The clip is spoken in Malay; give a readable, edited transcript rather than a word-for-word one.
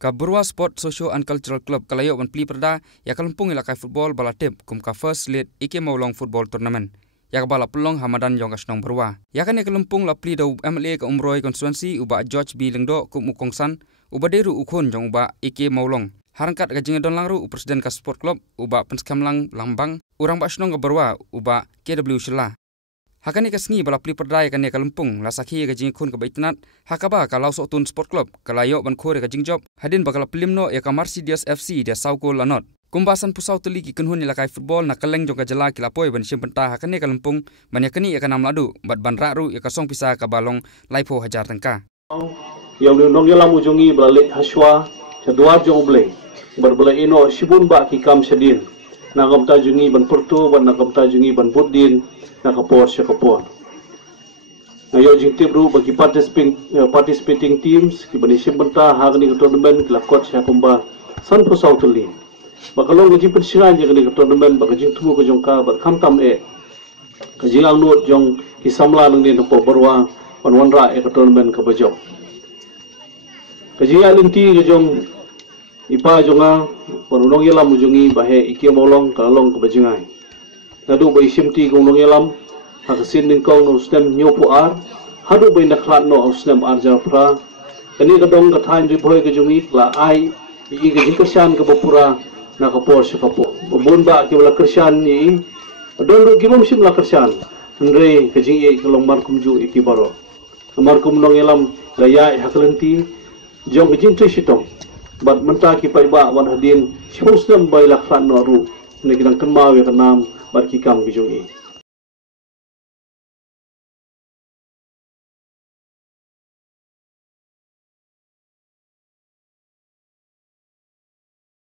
Kaburwa Sport Socio and Cultural Club Kalayo ban pli perda ya Kalampung ilakai football balatip kum ka first lead Ike Maulong football tournament. Ya bala pelong Hamadan Yong Kasnong Berwa. Ya kan ya Kalampung la pli dau MLA ke Umroi konstituensi uba George B Lengdo kum Ukongsan uba deru ukun jong uba Ike Maulong. Harangkat gajing don langru presiden ka sport club uba penskamlang lambang urang ba Kasnong Berwa uba KW Shela. Hakani kasngi bala pli perda ya kan ya Kalampung la sakhi gajing kun ke baitnat hakaba ka Laos Otun Sport Club Kalayo ban khore gajing job hadin bakal pelimno ya ka Mercedes FC dia sauko lanot. Kumbasan pusau teligi kenhun ilakai football na kaleng jong kajala kilapoi ban simpenta hakani Kalampung ban yakani ya kanam ladu bat ban raru ya kasong pisa ka balong laipo hajar tengka. Yang nong yalam ujongi balik haswa kedua jong bleng berbela ino sibun ba kikam sedin na kamta jungi ban pertu ban na kamta jungi ban budin na kapor syakapor. Ngayon jing tim ru bagi participating teams ki bani simpenta hakani ke tournament kelakot syakumba san pusau tuli. Bakalong gajing persingan je ke tournament bagajing tumu ke jongka bat kamtam kajing angnut jong kisamla nang ni po berwa pan wanra ke tournament ke bajok. Kajing alinti ke jong ipa jonga panunong yalam ujongi bahe Ike Maulong kalong ke bajingai. Nadu bai simti gong yalam hakasin ning kong no stem nyopu ar hadu bai naklat no stem arja pra kani kadong kathain ri boy ke jongi la ai i ke jikasyan ke bapura na kapor syakapo bun ba ke wala kersyan ni don ru gimom sim la kersyan ndre ke jing e kalong markum ju iki baro markum nong yalam laya hakalenti jong ke jing trisitong bat menta ki pai ba wan hadin sipusnem bai lakran no ru ne kidang kenma we kanam bat ki kam ki jong e